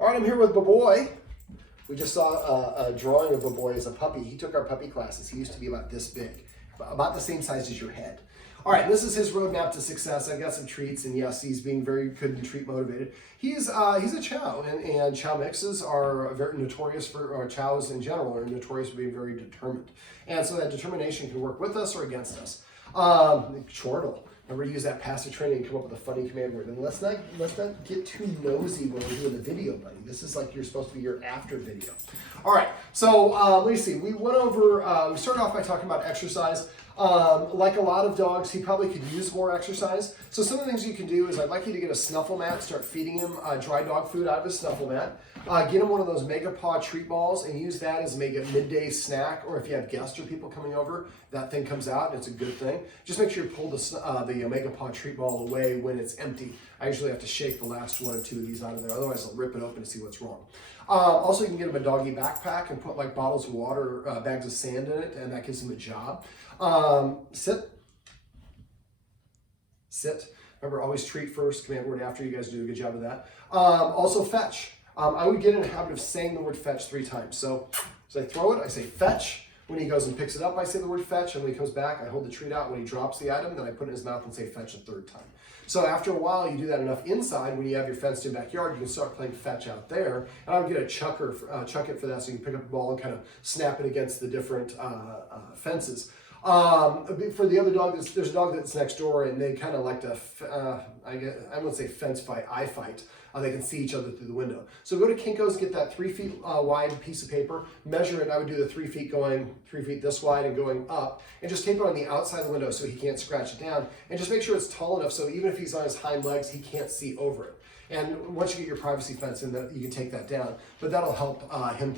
All right, I'm here with Buboy. We just saw a drawing of Buboy as a puppy. He took our puppy classes. He used to be about this big, about the same size as your head. All right, this is his roadmap to success. I've got some treats, and yes, he's being very good and treat motivated. He's a Chow, and Chow mixes are very notorious for, or Chows in general are notorious for being very determined. And so that determination can work with us or against us. Chortle. Remember to use that passive training and come up with a funny command word. And let's not get too nosy when we're doing the video, buddy. This is like you're supposed to be your after video. All right, so let me see. We went over, we started off by talking about exercise. Like a lot of dogs, he probably could use more exercise. So some of the things you can do is I'd like you to get a snuffle mat, start feeding him dry dog food out of his snuffle mat. Get him one of those Mega Paw treat balls and use that as maybe a midday snack, or if you have guests or people coming over, that thing comes out and it's a good thing. Just make sure you pull the Mega Paw treat ball away when it's empty. I usually have to shake the last one or two of these out of there, otherwise I'll rip it open to see what's wrong. Also, you can get him a doggy backpack and put like bottles of water, bags of sand in it, and that gives him a job. Sit. Remember, always treat first, command word after. You guys do a good job of that. Also, fetch. I would get in a habit of saying the word fetch 3 times. So I throw it, I say fetch. When he goes and picks it up, I say the word fetch. And when he comes back, I hold the treat out. When he drops the item, then I put it in his mouth and say fetch a 3rd time. So after a while, you do that enough inside. When you have your fenced-in backyard, you can start playing fetch out there. And I would get a chuck it for that, so you can pick up the ball and kind of snap it against the different fences. For the other dog, there's a dog that's next door, and they kind of like to, I wouldn't say fence fight, eye fight. They can see each other through the window. So go to Kinko's, get that 3 feet wide piece of paper, measure it. I would do the 3 feet going 3 feet this wide and going up, and just tape it on the outside of the window so he can't scratch it down. And just make sure it's tall enough so even if he's on his hind legs, he can't see over it. And once you get your privacy fence in, you can take that down. But that'll help him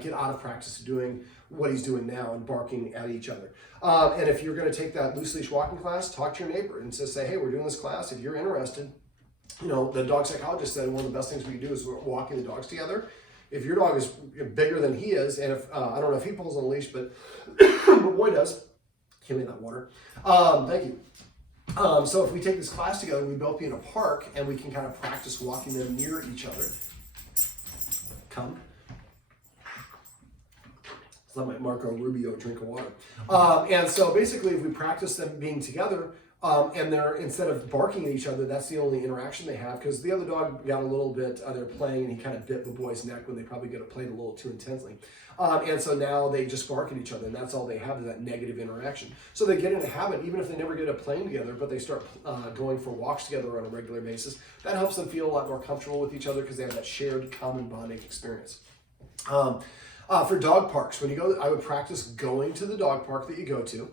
get out of practice doing what he's doing now and barking at each other. And if you're going to take that loose leash walking class, talk to your neighbor and say, hey, we're doing this class. If you're interested, you know, the dog psychologist said one of the best things we can do is walking the dogs together. If your dog is bigger than he is, and if I don't know if he pulls on a leash, but Boy does. Give me that water. Thank you. So if we take this class together, we both be in a park and we can kind of practice walking them near each other. Come. Let my Marco Rubio drink of water. And so basically, if we practice them being together, and they're, instead of barking at each other, that's the only interaction they have, because the other dog got a little bit, they're playing, and he kind of bit the boy's neck when they probably could have played a little too intensely. And so now they just bark at each other, and that's all they have is that negative interaction. So they get in a habit, even if they never get up playing together, but they start going for walks together on a regular basis. That helps them feel a lot more comfortable with each other because they have that shared common bonding experience. For dog parks, when you go, I would practice going to the dog park that you go to.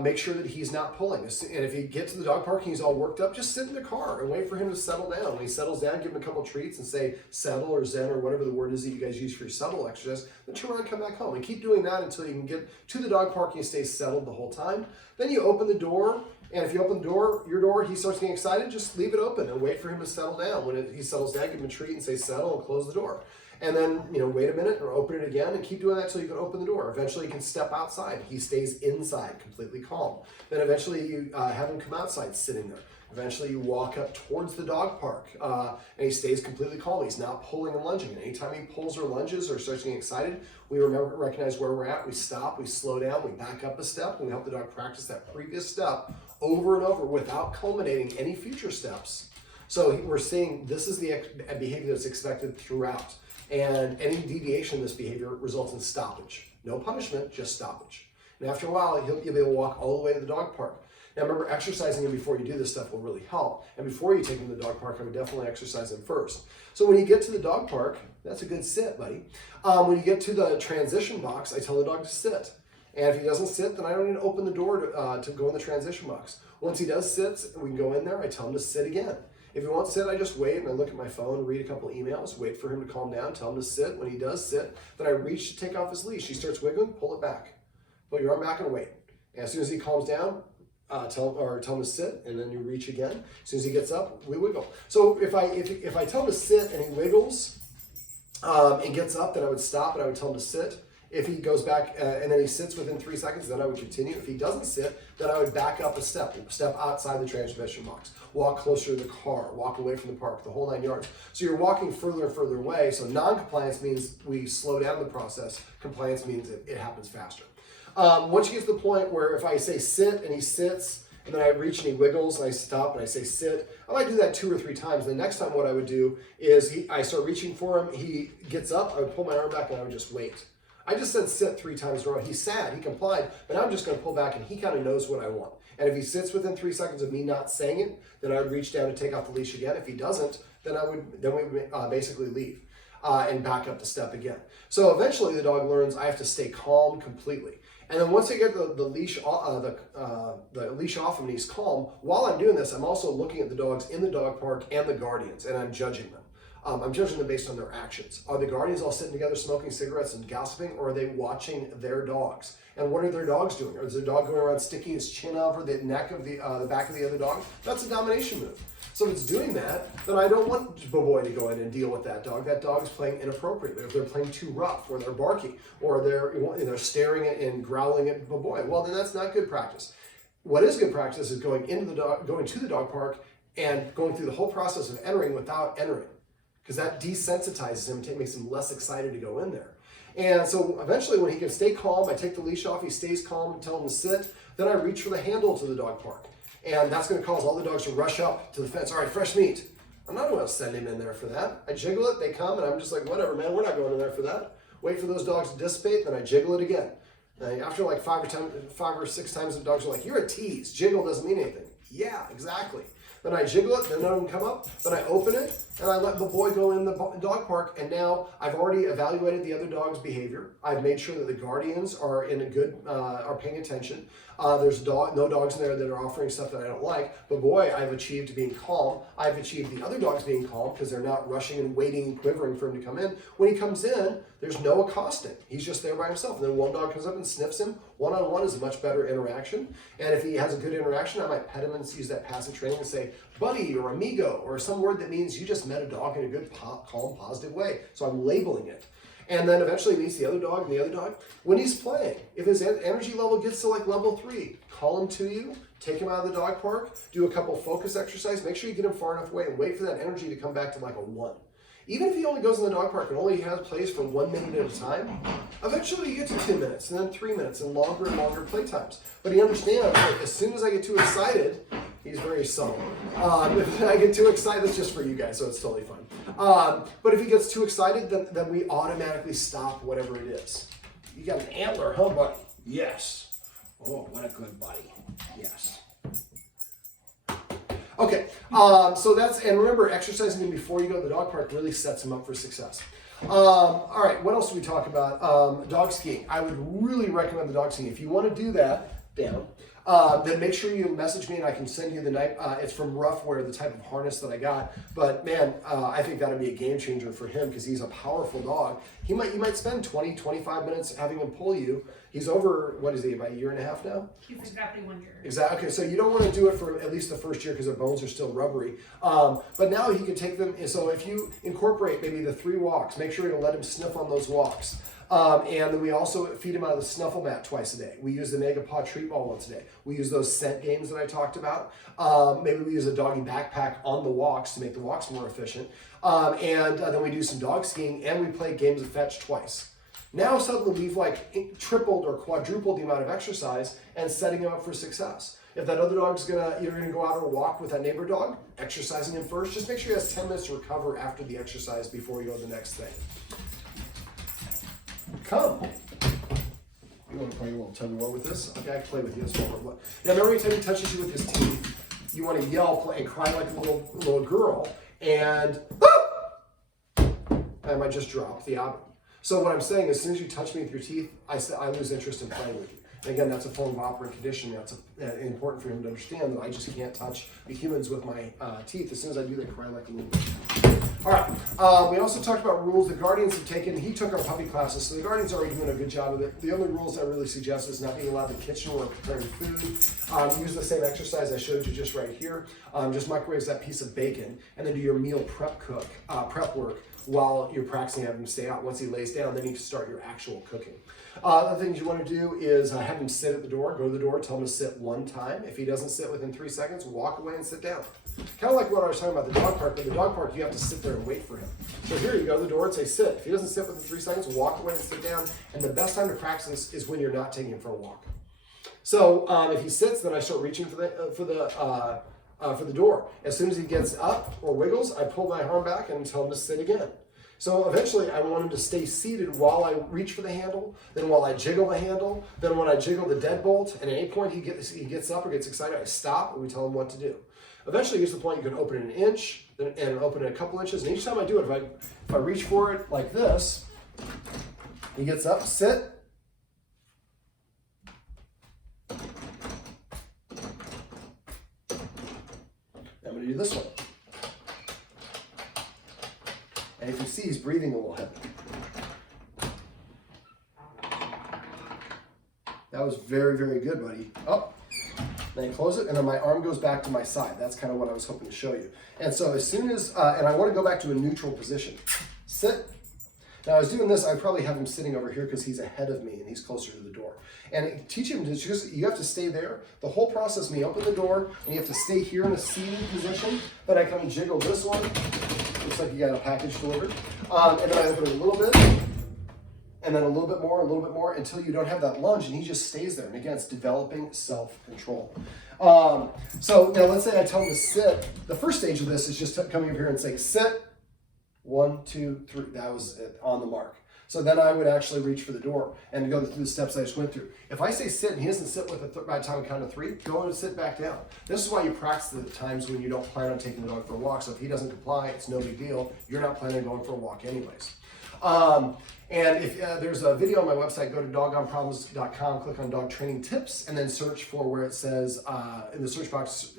Make sure that he's not pulling. And if you get to the dog park and he's all worked up, just sit in the car and wait for him to settle down. When he settles down, give him a couple treats and say settle or zen or whatever the word is that you guys use for your settle exercise. Then turn around and come back home. And keep doing that until you can get to the dog park and you stay settled the whole time. Then you open the door. And if you open the door, your door, he starts getting excited, just leave it open and wait for him to settle down. When he settles down, give him a treat and say settle and close the door. And then, wait a minute or open it again and keep doing that until you can open the door. Eventually you can step outside. He stays inside, completely calm. Then eventually you have him come outside, sitting there. Eventually you walk up towards the dog park and he stays completely calm. He's not pulling and lunging. And anytime he pulls or lunges or starts getting excited, we recognize where we're at. We stop, we slow down, we back up a step, and we help the dog practice that previous step over and over without culminating any future steps. So we're seeing this is the behavior that's expected throughout. And any deviation in this behavior results in stoppage. No punishment, just stoppage. And after a while, you'll be able to walk all the way to the dog park. Now remember, exercising him before you do this stuff will really help. And before you take him to the dog park, I would definitely exercise him first. So when you get to the dog park, that's a good sit, buddy. When you get to the transition box, I tell the dog to sit. And if he doesn't sit, then I don't need to open the door to go in the transition box. Once he does sit, we can go in there, I tell him to sit again. If he won't sit, I just wait and I look at my phone, read a couple emails, wait for him to calm down, tell him to sit. When he does sit, then I reach to take off his leash. He starts wiggling, pull it back. Pull your arm back and wait. And as soon as he calms down, tell him to sit, and then you reach again. As soon as he gets up, we wiggle. So if I tell him to sit and he wiggles and gets up, then I would stop and I would tell him to sit. If he goes back and then he sits within 3 seconds, then I would continue. If he doesn't sit, then I would back up a step outside the transmission box, walk closer to the car, walk away from the park, the whole 9 yards. So you're walking further and further away. So non-compliance means we slow down the process. Compliance means it happens faster. Once you get to the point where if I say sit and he sits, and then I reach and he wiggles, and I stop and I say sit, I might do that 2 or 3 times. The next time what I would do is I start reaching for him, he gets up, I would pull my arm back and I would just wait. I just said sit 3 times in a row. He sat, he complied, but now I'm just going to pull back and he kind of knows what I want. And if he sits within 3 seconds of me not saying it, then I would reach down to take off the leash again. If he doesn't, then we would basically leave and back up the step again. So eventually the dog learns I have to stay calm completely. And then once I get the leash off him and he's calm, while I'm doing this, I'm also looking at the dogs in the dog park and the guardians, and I'm judging them. I'm judging them based on their actions. Are the guardians all sitting together smoking cigarettes and gossiping, or are they watching their dogs? And what are their dogs doing? Is the dog going around sticking his chin over the neck of the back of the other dog? That's a domination move. So if it's doing that, then I don't want Buboy to go in and deal with that dog. That dog is playing inappropriately. If they're playing too rough, or they're barking, or they're staring at and growling at Buboy, well, then that's not good practice. What is good practice is going to the dog park and going through the whole process of entering without entering, because that desensitizes him and makes him less excited to go in there. And so eventually when he can stay calm, I take the leash off, he stays calm and tell him to sit, then I reach for the handle to the dog park. And that's going to cause all the dogs to rush up to the fence. All right, fresh meat. I'm not going to send him in there for that. I jiggle it, they come, and I'm just like, whatever, man, we're not going in there for that. Wait for those dogs to dissipate, then I jiggle it again. And after like 5 or 6 times, the dogs are like, you're a tease. Jiggle doesn't mean anything. Yeah, exactly. Then I jiggle it, then none of them come up, then I open it, and I let the boy go in the dog park, and now I've already evaluated the other dog's behavior. I've made sure that the guardians are are paying attention. There's no dogs in there that are offering stuff that I don't like, but boy, I've achieved being calm. I've achieved the other dogs being calm because they're not rushing and waiting and quivering for him to come in. When he comes in, there's no accosting. He's just there by himself. And then one dog comes up and sniffs him. One-on-one is a much better interaction. And if he has a good interaction, I might pet him and use that passive training and say, buddy or amigo, or some word that means you just met a dog in a good, calm, positive way. So I'm labeling it. And then eventually he meets the other dog and the other dog. When he's playing, if his energy level gets to like level 3, call him to you, take him out of the dog park, do a couple focus exercises, make sure you get him far enough away and wait for that energy to come back to like a 1. Even if he only goes in the dog park and only plays for 1 minute at a time, eventually you get to 2 minutes and then 3 minutes and longer play times. But he understands that as soon as I get too excited, he's very subtle. If I get too excited, that's just for you guys, so it's totally fine. But if he gets too excited, then we automatically stop whatever it is. You got an antler, huh, buddy? Yes. Oh, what a good buddy. Yes. Okay, so and remember, exercising him before you go to the dog park really sets him up for success. All right, what else do we talk about? Dog skiing. I would really recommend the dog skiing. If you want to do that, then make sure you message me and I can send you the night. It's from Roughwear, the type of harness that I got. But man, I think that'd be a game changer for him because he's a powerful dog. You might spend 20, 25 minutes having him pull you. He's over, what is he, about 1.5 years now? He's exactly 1 year. Exactly. Okay, so you don't want to do it for at least the first year because their bones are still rubbery. But now he can take them. So if you incorporate maybe the 3 walks, make sure you let him sniff on those walks. And then we also feed him out of the snuffle mat twice a day. We use the Mega Paw treat ball once a day. We use those scent games that I talked about. Maybe we use a doggy backpack on the walks to make the walks more efficient. And then we do some dog skiing and we play games of fetch twice. Now suddenly we've like tripled or quadrupled the amount of exercise and setting him up for success. If that other dog's you're gonna go out on a walk with that neighbor dog, exercising him first, just make sure he has 10 minutes to recover after the exercise before we go to the next thing. Come. You want to play a little tug of war with this? Okay, I can play with you. Now, remember every time he touches you with his teeth, you want to yell and cry like a little girl, and I might just drop the object. So what I'm saying is, as soon as you touch me with your teeth, I lose interest in playing with you. And again, that's a form of operant conditioning. That's important for him to understand that I just can't touch the humans with my teeth. As soon as I do, they cry like a little girl. All right. We also talked about rules the guardians have taken. He took our puppy classes, so the guardians are already doing a good job of it. The only rules I really suggest is not being allowed in the kitchen or preparing food. Use the same exercise I showed you just right here. Just microwave that piece of bacon, and then do your meal prep work while you're practicing having him stay out. Once he lays down, then you can start your actual cooking. Other things you want to do is have him sit at the door, go to the door, tell him to sit one time. If he doesn't sit within 3 seconds, walk away and sit down. Kind of like what I was talking about the dog park, but the dog park, you have to sit there and wait for him. So here you go to the door and say sit. If he doesn't sit within 3 seconds, walk away and sit down. And the best time to practice is when you're not taking him for a walk. So if he sits, then I start reaching for the door. As soon as he gets up or wiggles, I pull my arm back and tell him to sit again. So eventually I want him to stay seated while I reach for the handle, then while I jiggle the handle, then when I jiggle the deadbolt, and at any point he gets up or gets excited, I stop and we tell him what to do. Eventually it gets to the point you can open it an inch, and open it a couple inches, and each time I do it, if I reach for it like this, he gets up, sit. I'm going to do this one. And if you see, he's breathing a little heavy. That was very, very good, buddy. Up. Then I close it, and then my arm goes back to my side. That's kind of what I was hoping to show you. And so as soon as, and I want to go back to a neutral position. Sit. Now, I was doing this, I probably have him sitting over here because he's ahead of me and he's closer to the door. And teach him to just, you have to stay there. The whole process, me open the door, and you have to stay here in a seated position. Then I come and jiggle this one. Looks like you got a package delivered. And then I open it a little bit, and then a little bit more, until you don't have that lunge, and he just stays there. And again, it's developing self-control. So now let's say I tell him to sit. The first stage of this is just coming up here and saying, sit. 1, 2, 3. That was it, on the mark. So then I would actually reach for the door and go through the steps I just went through. If I say sit and he doesn't sit with it by the time I count to 3, go and sit back down. This is why you practice the times when you don't plan on taking the dog for a walk. So if he doesn't comply, it's no big deal. You're not planning on going for a walk anyways. And if there's a video on my website, go to doggonproblems.com, click on dog training tips, and then search for where it says in the search box,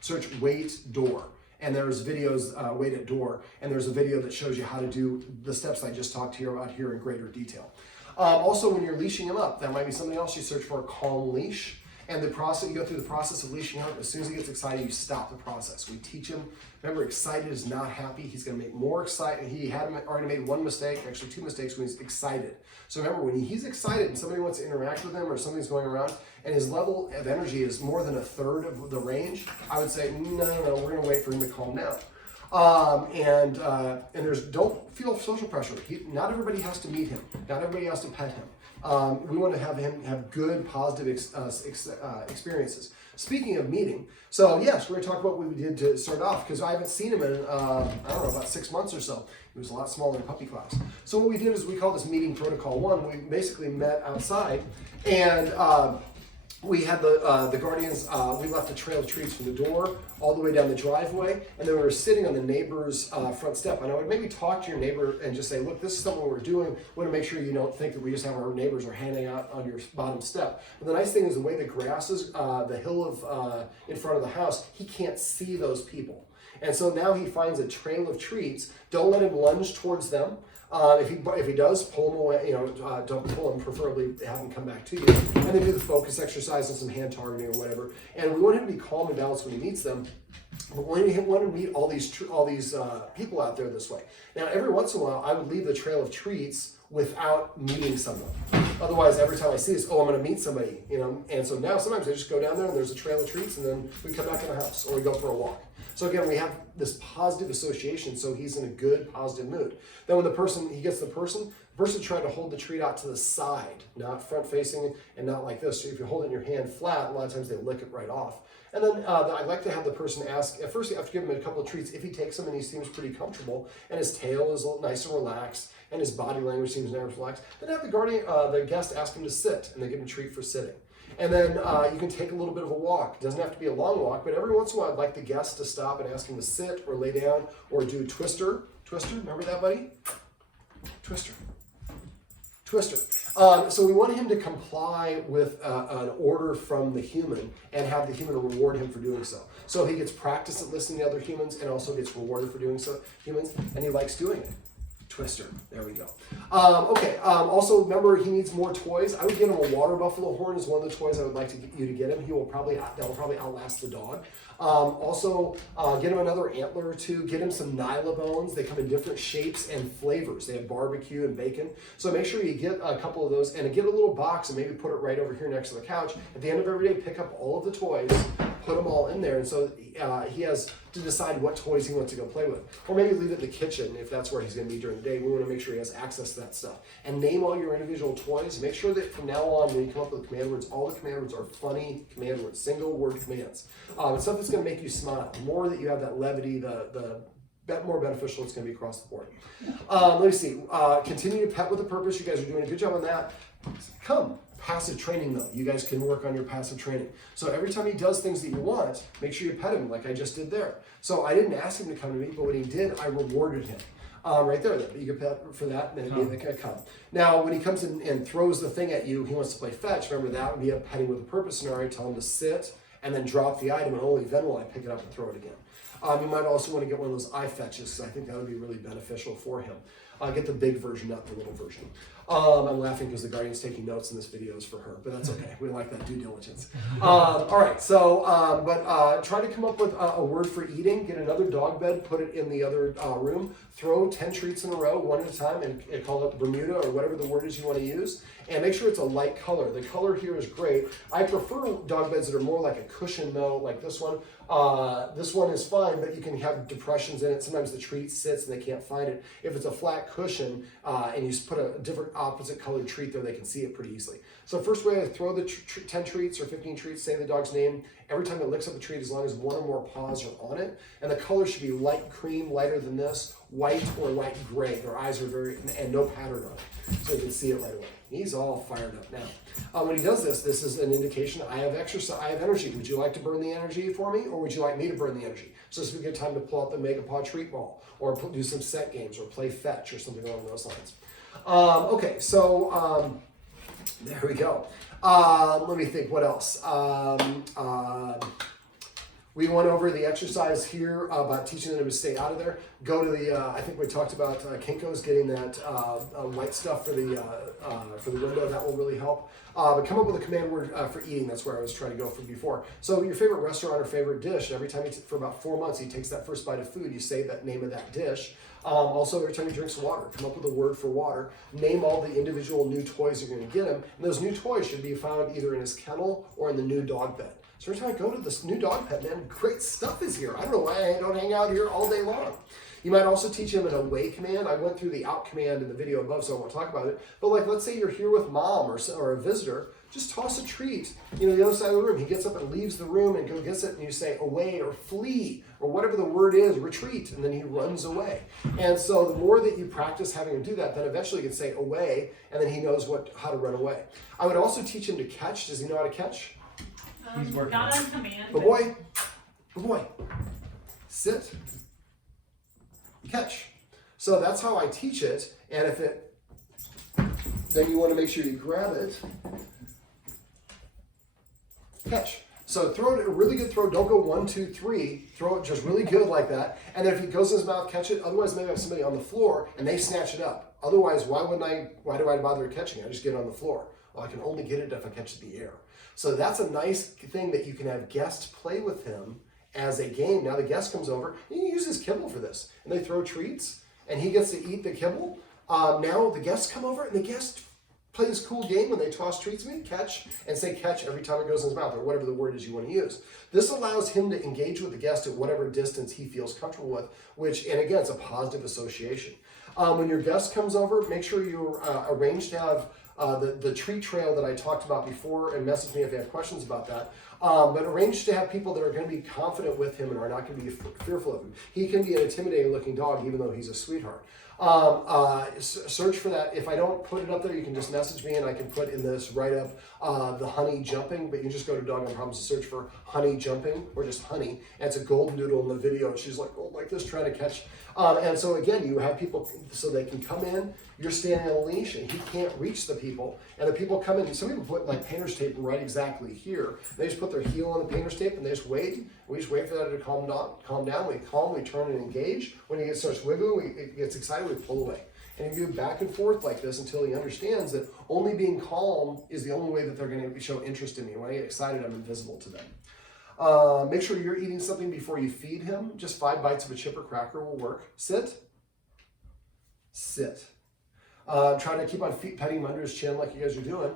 search wait door. And there's videos, wait at door, and there's a video that shows you how to do the steps I just talked to you about here in greater detail. Also, when you're leashing him up, that might be something else. You search for a calm leash, and the process, you go through the process of leashing up. As soon as he gets excited, you stop the process. We teach him. Remember, excited is not happy. He's going to make more excited. He had already made 1 mistake, actually 2 mistakes when he's excited. So remember, when he's excited and somebody wants to interact with him or something's going around, and his level of energy is more than 1/3 of the range, I would say, no, we're going to wait for him to calm down. And don't feel social pressure. Not everybody has to meet him. Not everybody has to pet him. We want to have him have good, positive experiences. Speaking of meeting, so yes, we're going to talk about what we did to start off, because I haven't seen him in, I don't know, about 6 months or so. He was a lot smaller in puppy class. So what we did is we call this meeting protocol 1. We basically met outside, and we had the guardians, we left a trail of treats from the door all the way down the driveway, and then we were sitting on the neighbor's front step. And I would maybe talk to your neighbor and just say, look, this is something we're doing. We want to make sure you don't think that we just have our neighbors are hanging out on your bottom step. But the nice thing is the way the grass is, the hill of in front of the house, he can't see those people. And so now he finds a trail of treats. Don't let him lunge towards them. If he does, pull him away. Don't pull him. Preferably have him come back to you, and then do the focus exercise and some hand targeting or whatever. And we want him to be calm and balanced when he meets them. But we want him to meet all these people out there this way. Now, every once in a while, I would leave the trail of treats without meeting someone. Otherwise, every time I see this, I'm going to meet somebody, And so now sometimes I just go down there and there's a trail of treats, and then we come back in the house or we go for a walk. So again, we have this positive association, so he's in a good, positive mood. Then when he gets the person trying to hold the treat out to the side, not front facing and not like this. So if you hold it in your hand flat, a lot of times they lick it right off. And then I'd like to have the person ask, at first you have to give him a couple of treats. If he takes them and he seems pretty comfortable, and his tail is nice and relaxed, and his body language seems nice and relaxed, then have the guest ask him to sit, and they give him a treat for sitting. And then you can take a little bit of a walk. It doesn't have to be a long walk, but every once in a while I'd like the guest to stop and ask him to sit or lay down or do twister. Twister, remember that, buddy? Twister. Twister. So we want him to comply with an order from the human and have the human reward him for doing so. So he gets practice at listening to other humans and also gets rewarded for doing so, humans, and he likes doing it. Twister. There we go. Also, remember, he needs more toys. I would get him a water buffalo horn is one of the toys I would like you to get him. That will probably outlast the dog. Get him another antler or two. Get him some Nyla bones. They come in different shapes and flavors. They have barbecue and bacon. So make sure you get a couple of those and get a little box and maybe put it right over here next to the couch. At the end of every day, pick up all of the toys, put them all in there, and so he has to decide what toys he wants to go play with. Or maybe leave it in the kitchen if that's where he's going to be during the day. We want to make sure he has access to that stuff. And name all your individual toys. Make sure that from now on, when you come up with command words, all the command words are funny command words, single word commands. It's stuff that's going to make you smile. The more that you have that levity, the more beneficial it's going to be across the board. Let me see. Continue to pet with a purpose. You guys are doing a good job on that. Passive training though. You guys can work on your passive training. So every time he does things that you want, make sure you pet him like I just did there. So I didn't ask him to come to me, but when he did, I rewarded him. Right there, you can pet for that, and then they come. Now, when he comes in and throws the thing at you, he wants to play fetch. Remember, that would be a petting with a purpose scenario. Tell him to sit and then drop the item, and only then will I pick it up and throw it again. You might also want to get one of those eye fetches, because I think that would be really beneficial for him. Get the big version, not the little version. I'm laughing because the guardian's taking notes in this video is for her, but that's okay. We like that due diligence. All right, so, try to come up with a word for eating. Get another dog bed, put it in the other room. Throw 10 treats in a row, one at a time, and call it Bermuda or whatever the word is you want to use. And make sure it's a light color. The color here is great. I prefer dog beds that are more like a cushion though, like this one. This one is fine, but you can have depressions in it. Sometimes the treat sits and they can't find it. If it's a flat cushion and you put a different opposite colored treat there, they can see it pretty easily. So first way, I throw the 10 treats or 15 treats, say the dog's name. Every time it licks up a treat, as long as one or more paws are on it. And the color should be light cream, lighter than this, white or light gray. Their eyes are and no pattern on it. So you can see it right away. He's all fired up now. When he does this, this is an indication I have exercise, I have energy. Would you like to burn the energy for me, or would you like me to burn the energy? So this would be a good time to pull out the Mega Paw treat ball, or do some set games, or play fetch, or something along those lines. There we go. Let me think, what else? We went over the exercise here about teaching them to stay out of there. Go to the, I think we talked about Kinko's getting that white stuff for the window. That will really help. But come up with a command word for eating. That's where I was trying to go from before. So your favorite restaurant or favorite dish, every time for about 4 months, he takes that first bite of food, you say that name of that dish. Also, every time he drinks water, come up with a word for water. Name all the individual new toys you're going to get him. And those new toys should be found either in his kennel or in the new dog bed. So every time I go to this new dog pet, man, great stuff is here. I don't know why I don't hang out here all day long. You might also teach him an away command. I went through the out command in the video above, so I won't talk about it. But like, let's say you're here with mom or a visitor, just toss a treat, the other side of the room. He gets up and leaves the room and go gets it, and you say away or flee or whatever the word is, retreat, and then he runs away. And so the more that you practice having him do that, then eventually you can say away, and then he knows how to run away. I would also teach him to catch. Does he know how to catch? He's working. Not on command. Buboy, sit, catch. So that's how I teach it. And then you want to make sure you grab it, catch. So throw it a really good throw. Don't go 1, 2, 3. Throw it just really good like that. And then if it goes in his mouth, catch it. Otherwise, maybe I have somebody on the floor and they snatch it up. Otherwise, why do I bother catching it? I just get it on the floor. Well, I can only get it if I catch it in the air. So that's a nice thing that you can have guests play with him as a game. Now the guest comes over, and you use his kibble for this. And they throw treats, and he gets to eat the kibble. Now the guests come over, and the guests play this cool game when they toss treats to me, catch, and say catch every time it goes in his mouth, or whatever the word is you want to use. This allows him to engage with the guest at whatever distance he feels comfortable with, and again, it's a positive association. When your guest comes over, make sure you arrange to have the treat trail that I talked about before, and message me if you have questions about that. But arrange to have people that are going to be confident with him and are not going to be fearful of him. He can be an intimidating looking dog, even though he's a sweetheart. Search for that. If I don't put it up there, you can just message me and I can put in this write-up the honey jumping, but you can just go to Dog on Problems and search for honey jumping or just honey. And it's a golden doodle in the video and she's like, oh, like this, trying to catch. And so again, you have people so they can come in, you're standing on a leash and he can't reach the people. And the people come in, some people put like painter's tape right exactly here. They just put their heel on the painter's tape and they just wait. We just wait for that to calm down. We calm, we turn and engage. When he starts wiggling, it gets excited, we pull away. And you do back and forth like this until he understands that only being calm is the only way that they're going to show interest in me. When I get excited, I'm invisible to them. Make sure you're eating something before you feed him. Just 5 bites of a chip or cracker will work. Sit. Sit. Try to keep on petting him under his chin like you guys are doing.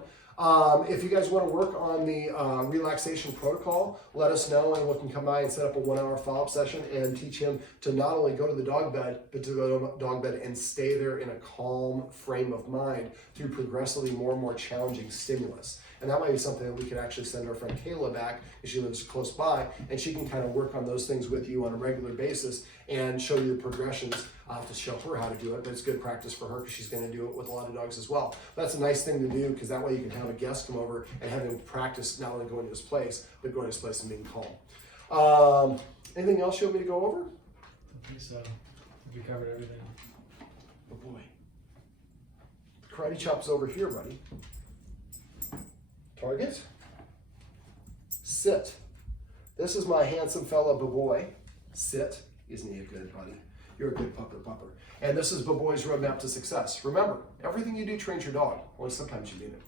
If you guys want to work on the relaxation protocol, let us know and we can come by and set up a 1-hour follow-up session and teach him to not only go to the dog bed, but to go to the dog bed and stay there in a calm frame of mind through progressively more and more challenging stimulus. And that might be something that we could actually send our friend Kayla back, because she lives close by, and she can kind of work on those things with you on a regular basis and show you the progressions. I'll have to show her how to do it, but it's good practice for her because she's going to do it with a lot of dogs as well. That's a nice thing to do, because that way you can have a guest come over and have him practice not only going to his place, but going to his place and being calm. Anything else you want me to go over? I think so. We covered everything. Oh boy. Karate chop's over here, buddy. Target. Sit. This is my handsome fella, Buboy. Sit. Isn't he a good buddy? You're a good pupper. And this is Buboy's roadmap to success. Remember, everything you do trains your dog. Only sometimes you need it.